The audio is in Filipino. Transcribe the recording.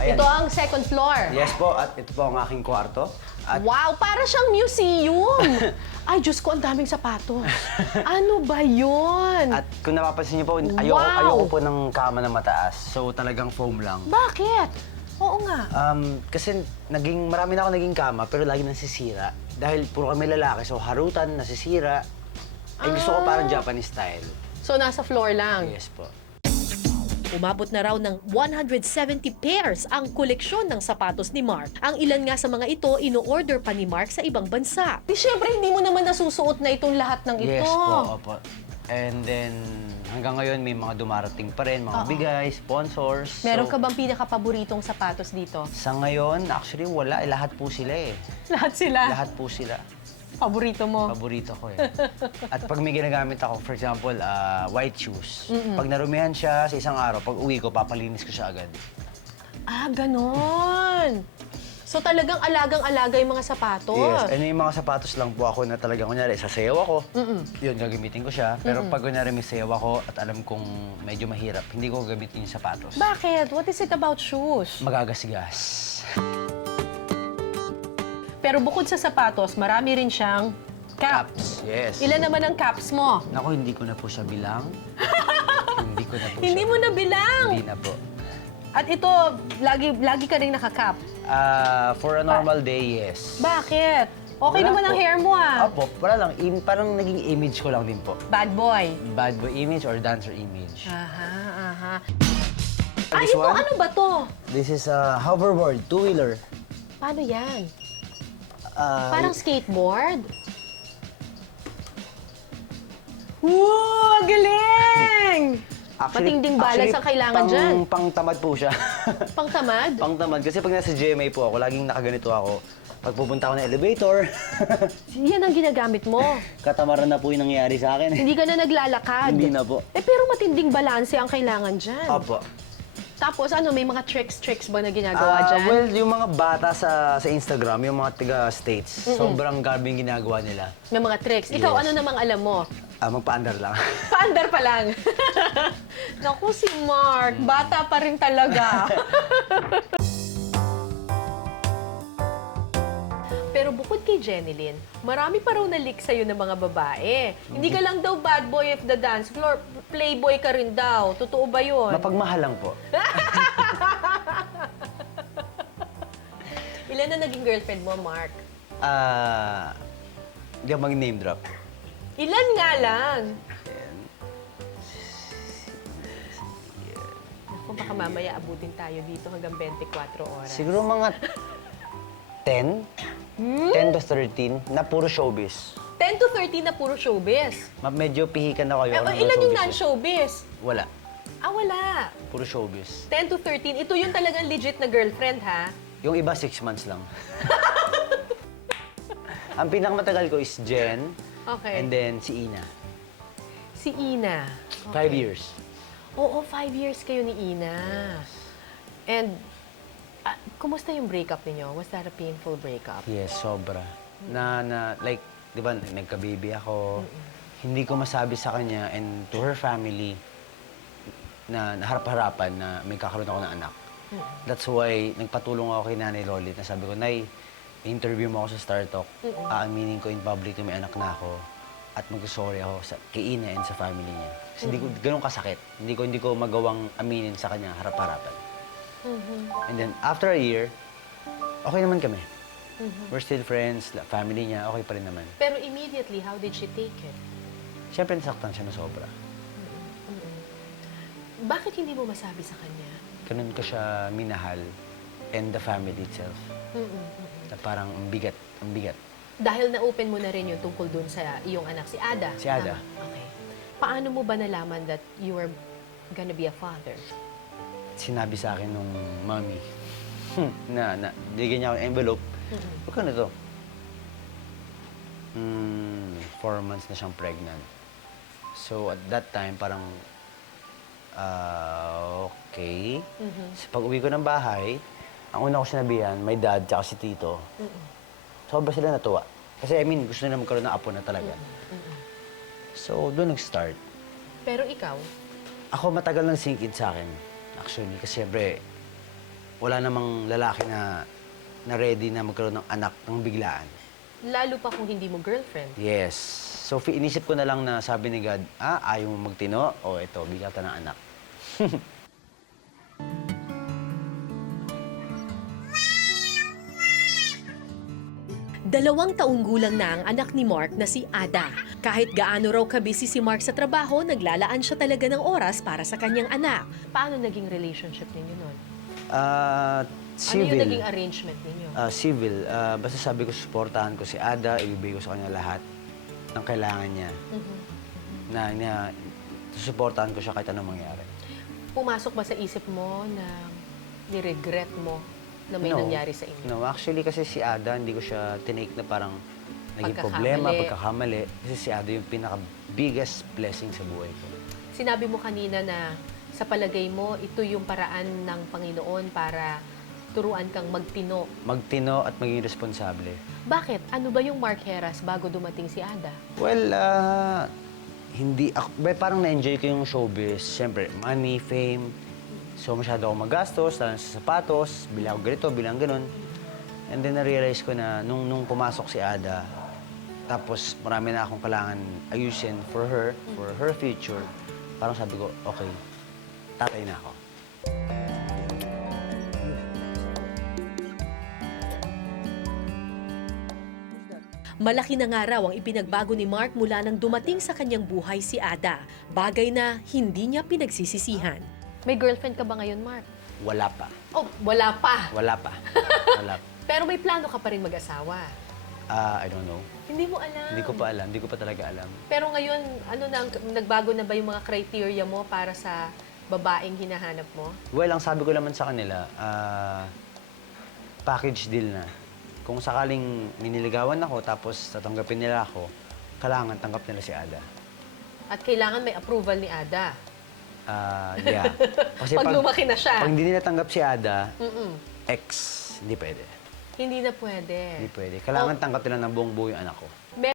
Ayan. Ito ang second floor. Yes po, at ito po ang aking kwarto. At Wow, para siyang museum. Ay, Diyos ko, ang daming sapatos. Ano ba yun? At kung napapansin niyo po, Wow! ayoko po ng kama na mataas. So talagang foam lang. Bakit? Oo nga. Kasi marami na ako naging kama, pero lagi nasisira. Dahil puro kami lalaki, so harutan, nasisira. Ay gusto ko parang Japanese style. So, nasa floor lang. Yes po. Umabot na raw ng 170 pairs ang koleksyon ng sapatos ni Mark. Ang ilan nga sa mga ito, ino-order pa ni Mark sa ibang bansa. Di, syempre, hindi mo naman nasusuot na itong lahat ng ito. Yes po, opo. And then, hanggang ngayon may mga dumarating pa rin, mga bigay, sponsors. Meron So, ka bang pinaka-paboritong sapatos dito? Sa ngayon, actually wala. Lahat po sila eh. Lahat sila. Lahat po sila. Paborito mo? Paborito ko eh. At pag may ginagamit ako, for example, white shoes. Pag narumihan siya sa isang araw, pag uwi ko, papalinis ko siya agad. Ah, ganon. So talagang alagang-alaga yung mga sapatos. Yes, and yung mga sapatos lang po ako na talagang, kunyari, sasayaw ako, yun, gagamitin ko siya. Pero pag kunyari may sayaw ako at alam kong medyo mahirap, hindi ko gagamitin yung sapatos. Bakit? What is it about shoes? Magagasgas. Pero bukod sa sapatos, marami rin siyang caps. Yes. Ilan naman ang caps mo? Naku, hindi ko na po siya bilang. Hindi ko na po Hindi siya. mo na bilang. Hindi na po. At ito, lagi ka rin nakakap. For a normal day, yes. Bakit? Okay Wala naman ang po. hair mo ah. Opo, wala lang. Parang naging image ko lang din po. Bad boy. Bad boy image or dancer image. Aha, aha. This ito, one? ano ba to? This is a hoverboard, two-wheeler. Paano yan? Uh, Parang skateboard? Wow, galing! Matinding balance ang kailangan dyan. Pang-tamad po siya. Pangtamad? Pang-tamad. Kasi pag nasa GMA po ako, laging nakaganito ako. Pag pupunta ako ng elevator, Yan ang ginagamit mo. katamaran na po yung nangyayari sa akin. Hindi ka na naglalakad. Hindi na po. Eh, pero matinding balanse ang kailangan dyan. Opo. Tapos ano, may mga tricks ba na ginagawa dyan? Well, yung mga bata sa Instagram, yung mga taga-States, sobrang grabe yung ginagawa nila. Ng mga tricks. Ikaw, Yes. ano namang alam mo? Magpa-under lang. Paandar pa lang. Naku, si Mark. Bata pa rin talaga. Pero bukod kay Jenilyn, marami pa raw na-leak sa'yo ng mga babae. Hindi ka lang daw bad boy of the dance floor, playboy ka rin daw. Totoo ba yun? Mapagmahal lang po. Ilan na naging girlfriend mo, Mark? Hindi ako mag-name drop. Ilan nga lang? Naku, baka mamaya abutin tayo dito hanggang 24 oras. Siguro mga 10? 10 to 13 na puro showbiz. 10 to 13 na puro showbiz. Medyo pihikan na kayo. Eh, ilan yung non-showbiz? Wala. Ah, wala. Puro showbiz. 10 to 13. Ito yung talagang legit na girlfriend, ha? Yung iba, 6 months lang. Ang pinakamatagal ko is Jen. Okay. And then si Ina. Si Ina. 5 years. Oo, 5 years kayo ni Ina. And, kumusta yung breakup ninyo? Was that a painful breakup? Yes, sobra. Like, di ba, nagka-baby ako. Hindi ko masabi sa kanya and to her family na harap-harapan na may kakaroon ako ng anak. That's why nagpatulong ako kay Nanay Lolit na sabi ko, Nay, interview mo ako sa Star Talk. Aaminin ko in public na may anak na ako at mag-sorry ako kay Ina and sa family niya. Kasi hindi ko ganun kasakit. Hindi ko magawang aminin sa kanya harap-harapan. And then, after a year, okay naman kami. We're still friends, family niya, okay pa rin naman. Pero immediately, how did she take it? Siyempre, nasaktan siya na sobra. Bakit hindi mo masabi sa kanya? Ganun ko siya minahal and the family itself. Na parang ang bigat, ang bigat. Dahil na-open mo na rin yung tungkol dun sa iyong anak, si Ada. Si Ada. Tama? Okay. Paano mo ba nalaman that you were gonna be a father? Sinabi sa akin nung mommy na bigyan niya ako ng envelope. Huwag ka na to. 4 months na siyang pregnant. So, at that time, parang, okay. So, pag uwi ko ng bahay, ang una ko sinabihan, my dad, tsaka si tito, sobra sila natuwa. Kasi, I mean, gusto nila magkaroon ng apo na talaga. So, doon nag-start. Pero ikaw, Ako matagal nang sink in sa akin, actually. Kasi siyempre, wala namang lalaki na ready na magkaroon ng anak ng biglaan. Lalo pa kung hindi mo girlfriend. Yes. So, inisip ko na lang na sabi ni God, ayaw mo magtino? O, ito, bigatan ng anak. 2 taong gulang na ang anak ni Mark na si Ada. Kahit gaano raw kabisi si Mark sa trabaho, naglalaan siya talaga ng oras para sa kanyang anak. Paano naging relationship ninyo nun? Civil. Ano yung naging arrangement ninyo? Civil. Basta sabi ko, suportahan ko si Ada, ibibigay ko sa kanya lahat ng kailangan niya. Na susuportahan ko siya kahit anong mangyari. Pumasok ba sa isip mo na ni-regret mo na may nangyari sa inyo? No, actually kasi si Ada, hindi ko siya tinake na parang naging problema, pagkakamali. Kasi si Ada yung pinaka-biggest blessing sa buhay ko. Sinabi mo kanina na sa palagay mo, ito yung paraan ng Panginoon para turuan kang magtino. Magtino at maging responsable. Bakit? Ano ba yung Mark Heras bago dumating si Ada? Well, hindi ako, parang na-enjoy ko yung showbiz. Siyempre, money, fame. So, masyado ako magastos, lalo sa sapatos, bilang ako ganito, bilang ganun. And then, na-realize ko na nung pumasok si Ada, tapos marami na akong kailangan ayusin for her future, parang sabi ko, okay, tatay na ako. Malaki na nga raw ang ipinagbago ni Mark mula nang dumating sa kanyang buhay si Ada. Bagay na hindi niya pinagsisisihan. May girlfriend ka ba ngayon, Mark? Wala pa. Oh, wala pa. Wala pa. Wala pa. Pero may plano ka pa rin mag-asawa. I don't know. Hindi mo alam. Hindi ko pa alam. Hindi ko pa talaga alam. Pero ngayon, ano na, nagbago na ba yung mga criteria mo para sa babaeng hinahanap mo? Well, ang sabi ko naman sa kanila, package deal na. Kung sakaling niniligawan ako tapos tatanggapin nila ako, kailangan tanggap nila si Ada. At kailangan may approval ni Ada. Yeah. Kasi Pag lumaki na siya. Pag hindi nila tanggap si Ada, Mm-mm. ex, hindi pwede. Hindi na pwede. Hindi pwede. Kailangan tanggap nila ng buong buo yung anak ko.